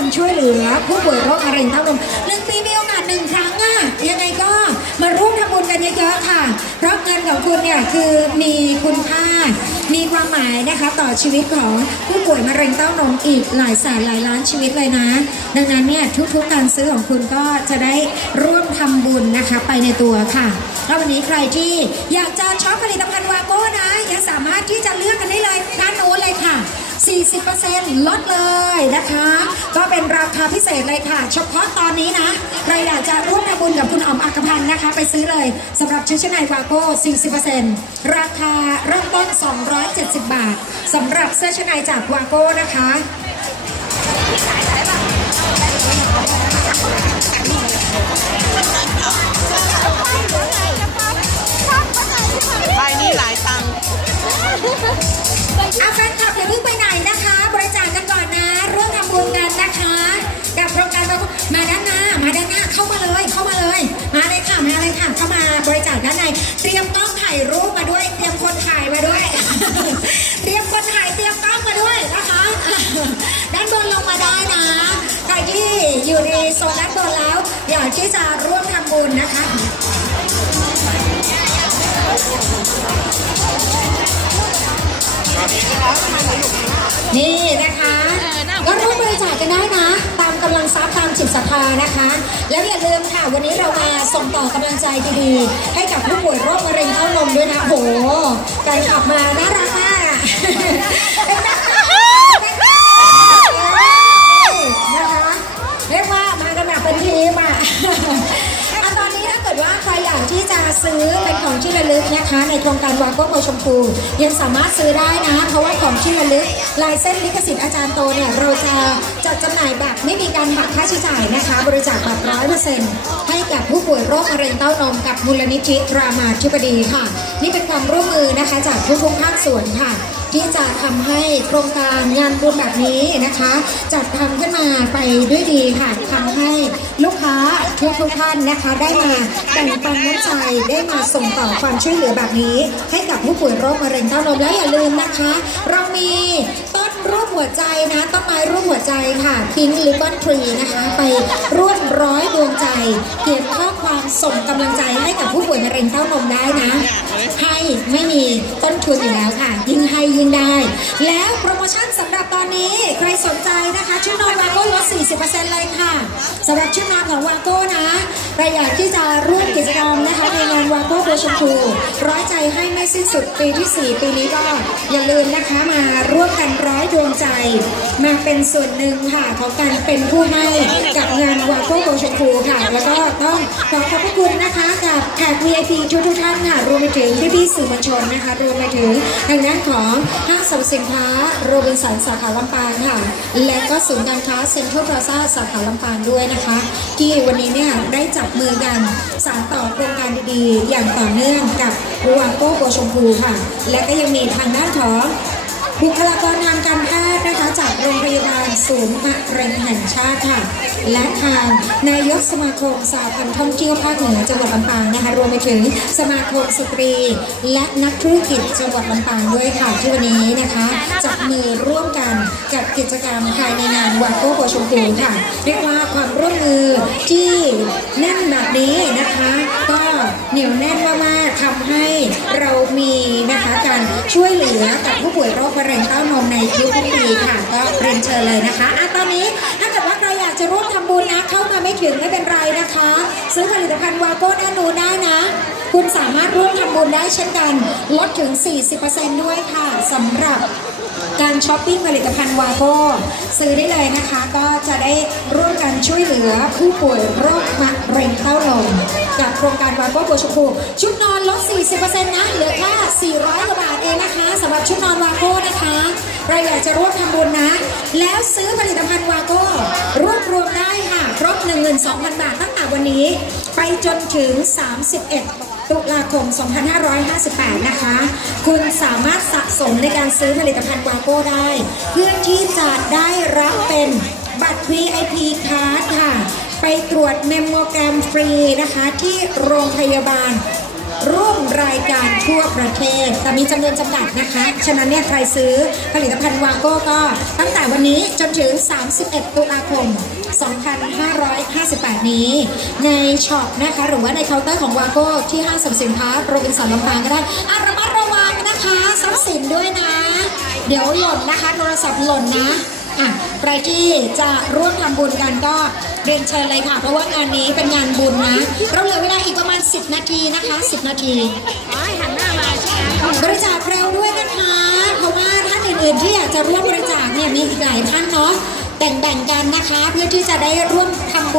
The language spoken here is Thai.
กันช่วยเหลือผู้ป่วยโรคมะเร็งเต้านมหนึ่งปีมีโอกาสหนึ่งครั้งอะยังไงก็มาร่วมทำบุญกันเยอะๆค่ะ เพราะเงินของคุณเนี่ยคือมีคุณค่า มีความหมายนะคะต่อชีวิตของผู้ป่วยมะเร็งเต้านมอีกหลายแสนหลายล้านชีวิตเลยนะ ดังนั้นเนี่ยทุกๆการซื้อของคุณก็จะได้ร่วมทำบุญนะคะไปในตัวค่ะ แล้ววันนี้ใครที่อยากจะช็อปผลิตภัณฑ์วาโก้นะยังสามารถที่จะเลือกกันได้เลยด้านโน้นเลยค่ะ 40%ลดเลยนะคะ ก็เป็นราคาพิเศษเลยค่ะ เฉพาะตอนนี้นะใครอยากจะร่วมทำบุญกับคุณอ๋อมอักพันธ์นะคะ ไปซื้อเลยสำหรับชุดชั้นในวาโก้ 40%ราคาเริ่มต้น 270 บาทสำหรับเสื้อชั้นในจากวาโก้นะคะ มาด้านหน้า มาด้านหน้า เข้ามาเลย เข้ามาเลย มาเลยค่ะ มาเลยค่ะ เข้ามาบริจาคด้านใน เตรียมกล้องถ่ายรูปมาด้วย เตรียมคนถ่ายมาด้วย เตรียมคนถ่าย เตรียมกล้องมาด้วยนะคะ ด้านบนลงมาได้นะ ใครที่อยู่ในโซนด้านบนแล้ว อยากที่จะร่วมทำบุญนะคะนี่นะ ทรัพานะคะ แล้วอย่าลืมค่ะวันนี้เรามาส่งต่อกำลังใจดีๆ ให้กับผู้ป่วยโรคมะเร็งเต้านมด้วยนะโอ้โหการขับมาน่ารักมาก นะคะ ในโครงการวาโก้โปรชมพู ยังสามารถซื้อได้นะ เพราะว่าของที่ระลึกลายเส้นลิขสิทธิ์อาจารย์โตเนี่ยเราจะจัดจำหน่ายแบบไม่มีการหักค่าใช้จ่ายนะคะ บริจาคแบบร้อยเปอร์เซ็นต์ให้กับผู้ป่วยโรคมะเร็งเต้านมกับมูลนิธิรามาธิบดีค่ะ นี่เป็นความร่วมมือนะคะจากทุกๆภาคส่วนค่ะ ที่จะทำให้โครงการงานบุญแบบนี้นะคะ จัดทำขึ้นมาไปด้วยดีค่ะทำใลูกค้าทุกทุกท่านนะคะได้มาแบ่งปันน้ำใจได้มาส่งต่อความช่วยเหลือแบบนี้ ให้กับผู้ป่วยโรคมะเร็งเต้านมและอย่าลืมนะคะ เรามีต้นรูปหัวใจนะต้นไม้รูปหัวใจค่ะพิงลิบอนทรีนะคะ ไปร่วมร้อยดวงใจเขียนข้อความส่งกำลังใจให้กับผู้ป่วยมะเร็งเต้านมได้นะให้ไม่มีต้นทุนอยู่แล้วค่ะ ยิ่งให้ยิ่งได้ แล้วโปรโมชั่นสำหรับตอนนี้ใครสนใจนะคะชุดนอนวาก้ลด40%เลยค่ะ สำหรับชื่อนอนของวาโก้นะใครอยากที่จะร่วมกิจกรรมนะคะในงานวาโก้โดยชมพูร้อยใจให้ไม่สิ้นสุดปีที่ 4 ปีนี้ก็อย่าลืมนะคะมา ดวงใจมาเป็นส่วนหนึ่งค่ะของการเป็นผู้ให้กับงานวาโก้โดยชมพูค่ะ แล้วก็ต้องขอขอบพระคุณนะคะกับแขก VIP ทุกทุกท่านค่ะ รวมไปถึงพี่ๆสื่อมวลชนนะคะ รวมไปถึงทางด้านของห้างสรรพสินค้าโรบินสันสาขาลำปางค่ะ และก็ศูนย์การค้าเซ็นทรัลพลาซ่าสาขาลำปางด้วยนะคะ ที่วันนี้เนี่ยได้จับมือกันสานต่อโครงการดีๆ อย่างต่อเนื่องกับวาโก้โบชมพูค่ะ และก็ยังมีทางด้านของ บุคลากรทางการแพทย์นะคะจากโรงพยาบาลศูนย์มะเร็งแห่งชาติค่ะ และทางนายกสมาคมสาพันธ์ท่องเที่ยวภาคเหนือจังหวัดลำปางนะคะรวมไปถึงสมาคมสตรี และนักธุรกิจจังหวัดลำปางด้วยค่ะที่วันนี้นะคะจับมือร่วมกันกับกิจกรรมภายในงานวาโก้โบชมพูค่ะ เรียกว่าความร่วมมือที่แน่ ช่วยเหลือกับผู้ป่วยโรคมะเร็งเต้านมในทุกปีค่ะ ก็เรียนเชิญเลยนะคะอะตอนนี้ถ้าเกิดว่าใครอยากจะร่วมทำบุญนะเข้ามาไม่ถึงไม่เป็นไรนะคะ ซื้อผลิตภัณฑ์วาโก้ด้านนู้นได้นะ คุณสามารถร่วมทำบุญได้เช่นกันลดถึง 40%ด้วยค่ะสำหรับการช้อปปิ้งผลิตภัณฑ์วาโก้ซื้อได้เลยนะคะ ก็จะได้ร่วมกันช่วยเหลือผู้ป่วยโรคมะเร็งเต้านมกับโครงการวาโก้โบชมพูชุดนอนลด 40%นะเหลือแค่400กว่าบาทเองนะคะสำหรับชุดนอนวาโก้นะคะใครอยากจะร่วมทำบุญนะ แล้วซื้อผลิตภัณฑ์วาโก้รวบรวมได้ค่ะครบ12,000 บาทตั้งแต่วันนี้ ไปจนถึง 31ตุลาคม 2558 นะคะ คุณสามารถสะสมในการซื้อผลิตภัณฑ์วาโก้ได้ เพื่อที่จะได้รับเป็นบัตร VIP card ค่ะ ไปตรวจเมมโมแกรมฟรีนะคะที่โรงพยาบาล ร่วมรายการทั่วประเทศ แต่มีจำนวนจำกัดนะคะ ฉะนั้นเนี่ยใครซื้อผลิตภัณฑ์วาโก้ก็ตั้งแต่วันนี้จนถึง 31 ตุลาคม 2558 นี้ ในช็อปนะคะ หรือว่าในเคาน์เตอร์ของวาโก้ที่ห้างสรรพสินค้าโรบินสันลำปางก็ได้อะระมัดระวังนะคะทรัพย์สินด้วยนะ เดี๋ยวหล่นนะคะ โทรศัพท์หล่นนะอะใครที่จะร่วมทำบุญกันก็ เรียนเชิญเลยค่ะ เพราะว่างานนี้เป็นงานบุญนะเราเหลือเวลาอีกประมาณ 10 นาทีนะคะ 10 นาทีหันหน้ามาใช่ไหมบริจาคเร็วด้วยนะคะ เพราะว่าท่านอื่นๆที่อยากจะร่วมบริจาคเนี่ยมีอีกหลายท่านเนาะแบ่งๆกันนะคะ เพื่อที่จะได้ร่วมทำบุญ